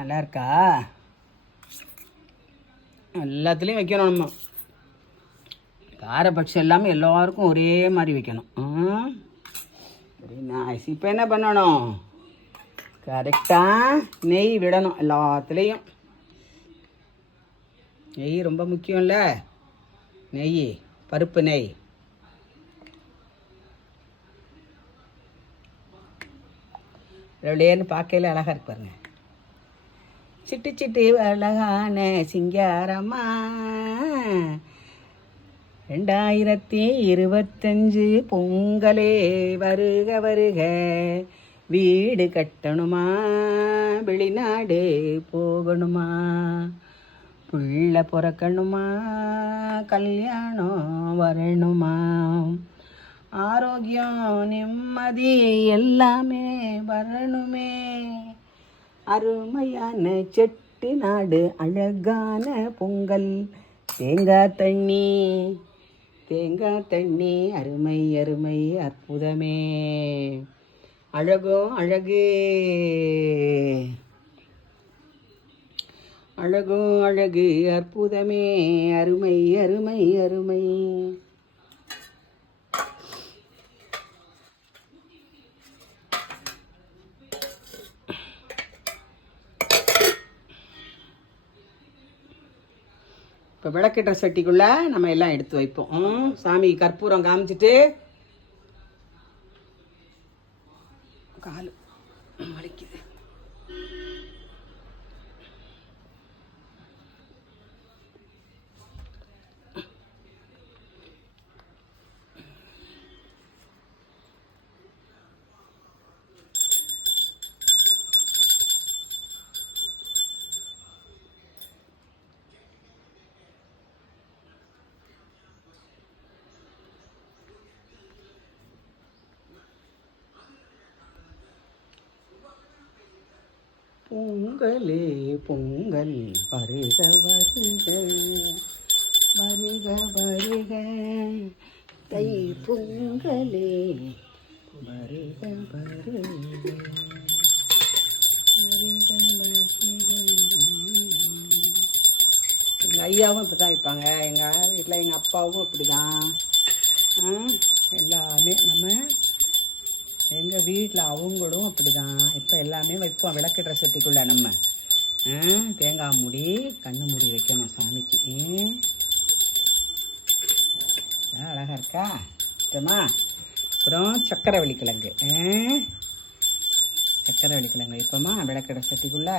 நல்லா இருக்கா? எல்லாத்துலேயும் வைக்கணும். நம்ம காரபட்சம் எல்லாமே எல்லாருக்கும் ஒரே மாதிரி வைக்கணும். சரி நைஸ். இப்போ என்ன பண்ணணும்? கரெக்டாக நெய் விடணும் எல்லாத்துலேயும். நெய் ரொம்ப முக்கியம்ல. நெய், பருப்பு நெய். எப்படியேன்னு பார்க்கல அழகாக இருக்கு பாருங்க. சிட்டு சிட்டு அழகான சிங்காரம்மா 2025 பொங்கலே வருக வருக. வீடு கட்டணுமா, வெளிநாடு போகணுமா, பிள்ளை பிறக்கணுமா, கல்யாணம் வரணுமா, ஆரோக்கியம் நிம்மதி எல்லாமே வரணுமே. அருமையான செட்டி நாடு அழகான பொங்கல். தேங்காய் தண்ணி தேங்காய் தண்ணி அருமை அருமை அற்புதமே. அழகோ அழகு அழகோ அழகு அற்புதமே. அருமை அருமை அருமை. இப்போ விளக்கேற்ற சட்டிக்குள்ளே நம்ம எல்லாம் எடுத்து வைப்போம். சாமி கற்பூரம் காமிச்சிட்டு கால் வலிக்குது. பொங்கலே பொங்கல் வருக வருக வருக வருக. தை பொங்கலே வருக வருக வருக வருக. எங்கள் ஐயாவும் இப்படி தான் வைப்பாங்க. எங்கள் வீட்டில் எங்கள் அப்பாவும் அப்படி தான். எல்லாமே நம்ம எங்கள் வீட்டில் அவங்களும் அப்படி தான். இப்போ எல்லாமே வைப்போம் விளக்கேற்ற சட்டிக்குள்ளே. நம்ம தேங்காய் மூடி கண்ணு மூடி வைக்கணும் சாமிக்கு. அழகாக இருக்கா? இஷ்டமா? அப்புறம் சக்கரை வள்ளிக்கிழங்கு. சக்கரை வள்ளிக்கிழங்கு வைப்போமா விளக்கேற்ற சட்டிக்குள்ளே.